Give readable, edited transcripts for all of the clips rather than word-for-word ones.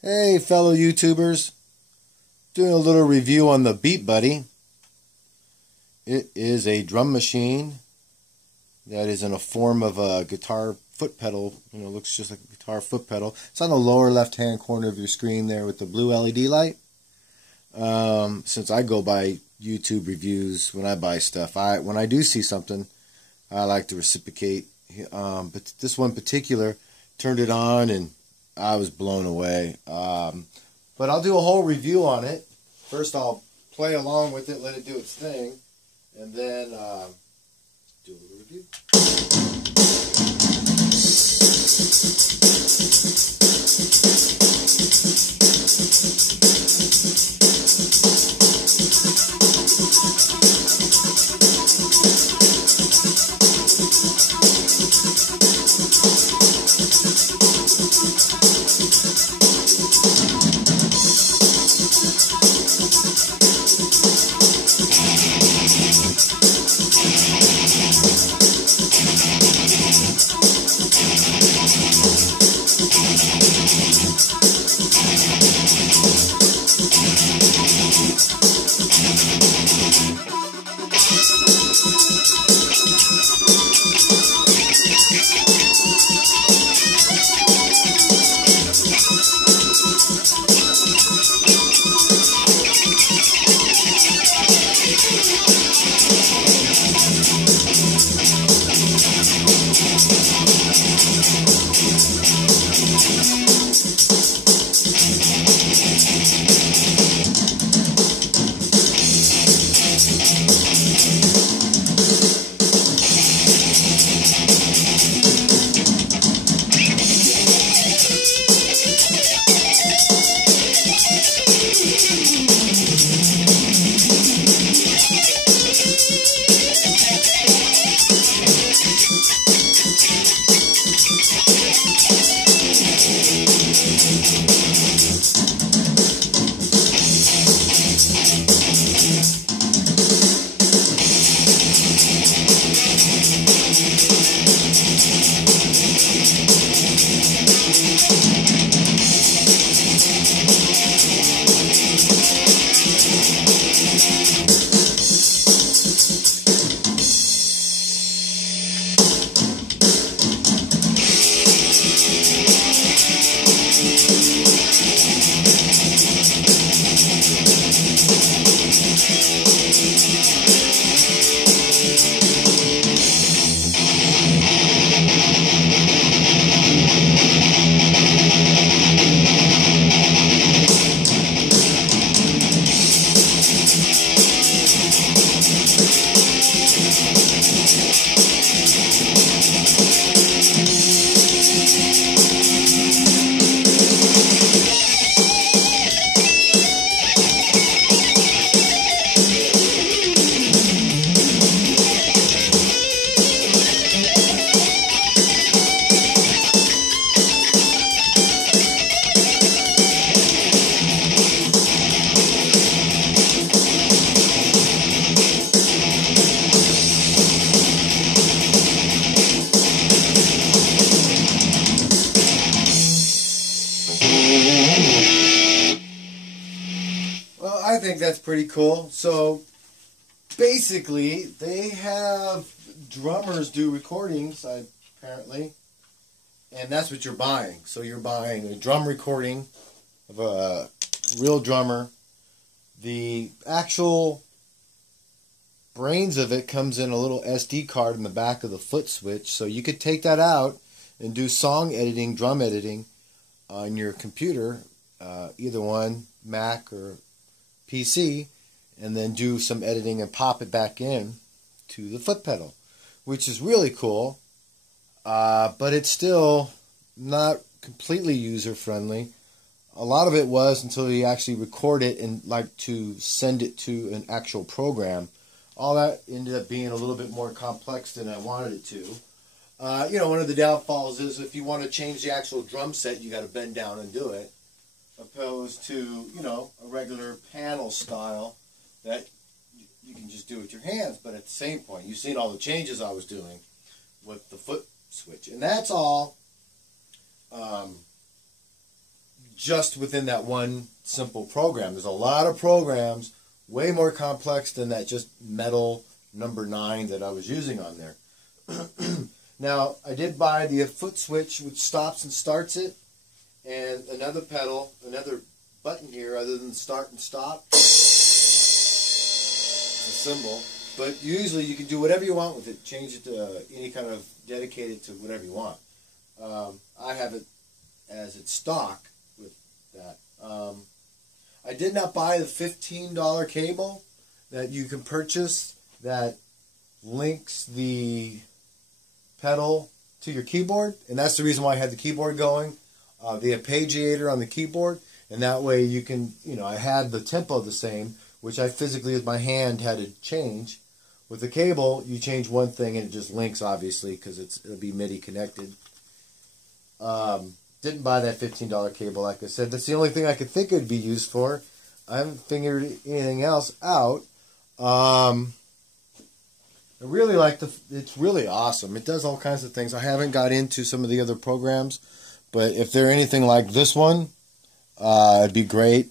Hey fellow YouTubers, doing a little review on the Beat Buddy. It is a drum machine that is in a form of a guitar foot pedal. Looks just like a guitar foot pedal. It's on the lower left hand corner of your screen there with the blue LED light. Since I go by YouTube reviews when I buy stuff, when I do see something, I like to reciprocate. But this one particular, turned it on and I was blown away. But I'll do a whole review on it. First I'll play along with it, let it do its thing, and then do a little review. Well, I think that's pretty cool. So basically, they have drummers do recordings, apparently, and that's what you're buying. So you're buying a drum recording of a real drummer. The actual brains of it comes in a little SD card in the back of the foot switch, so you could take that out and do song editing, drum editing on your computer, either one, Mac or PC, and then do some editing and pop it back in to the foot pedal, which is really cool, but it's still not completely user-friendly. A lot of it was until you actually record it and like to send it to an actual program. All that ended up being a little bit more complex than I wanted it to. One of the downfalls is if you want to change the actual drum set, you got to bend down and do it, opposed to, a regular panel style that you can just do with your hands. But at the same point, you've seen all the changes I was doing with the foot switch. And that's all just within that one simple program. There's a lot of programs, way more complex than that just metal number 9 that I was using on there. Now, I did buy the foot switch, which stops and starts it, and another pedal, another button here other than start and stop. It's a symbol. But usually you can do whatever you want with it. Change it to any kind of dedicated to whatever you want. I have it as its stock with that. I did not buy the $15 cable that you can purchase that links the pedal to your keyboard. And that's the reason why I had the keyboard going. The arpeggiator on the keyboard. And that way you can, I had the tempo the same, which I physically with my hand had to change. With the cable, you change one thing and it just links, obviously, because it'll be MIDI connected. Didn't buy that $15 cable, like I said. That's the only thing I could think it would be used for. I haven't figured anything else out. I really like it's really awesome. It does all kinds of things. I haven't got into some of the other programs, but if they're anything like this one, it'd be great.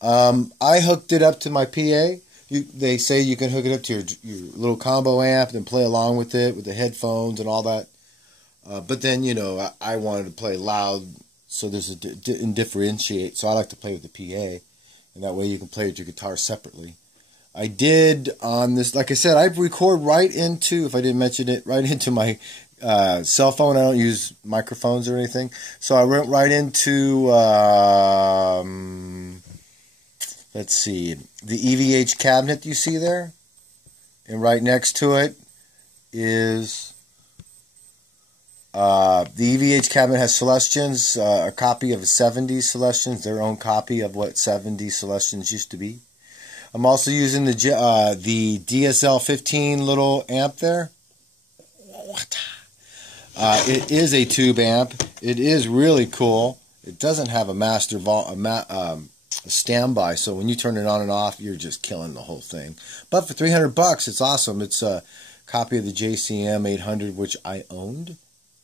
I hooked it up to my PA. They say you can hook it up to your little combo amp and play along with it with the headphones and all that. But then, I wanted to play loud, so there's and differentiate. So I like to play with the PA, and that way you can play with your guitar separately. I did on this, like I said, I record right into, if I didn't mention it, right into my cell phone. I don't use microphones or anything. So I went right into, let's see, the EVH cabinet you see there. And right next to it is the EVH cabinet has Celestions, a copy of a 70s Celestions, their own copy of what 70s Celestions used to be. I'm also using the DSL-15 little amp there. It is a tube amp. It is really cool. It doesn't have a master a standby, so when you turn it on and off, you're just killing the whole thing. But for $300, it's awesome. It's a copy of the JCM 800, which I owned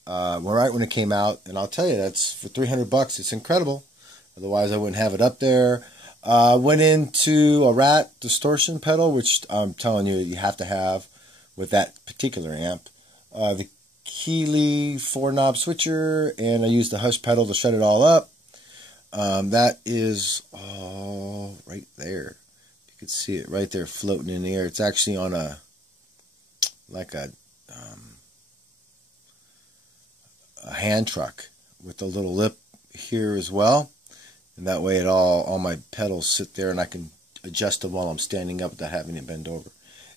right when it came out, and I'll tell you, that's for $300. It's incredible. Otherwise, I wouldn't have it up there. Went into a Rat distortion pedal, which I'm telling you, you have to have with that particular amp. The Keeley 4-knob switcher, and I used the Hush pedal to shut it all up. That is all right there. You can see it right there floating in the air. It's actually on a hand truck with a little lip here as well. And that way all my pedals sit there and I can adjust them while I'm standing up without having to bend over.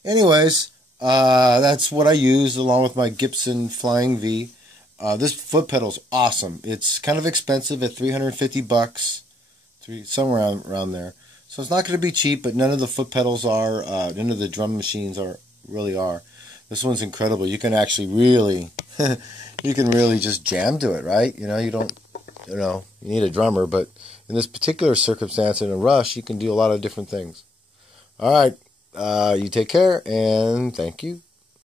Anyways, that's what I use along with my Gibson Flying V. This foot pedal's awesome. It's kind of expensive at $350, somewhere around there. So it's not going to be cheap, but none of the foot pedals are, none of the drum machines really are. This one's incredible. You can actually really, you can really just jam to it, right? You need a drummer, but in this particular circumstance, in a rush, you can do a lot of different things. All right, you take care, and thank you.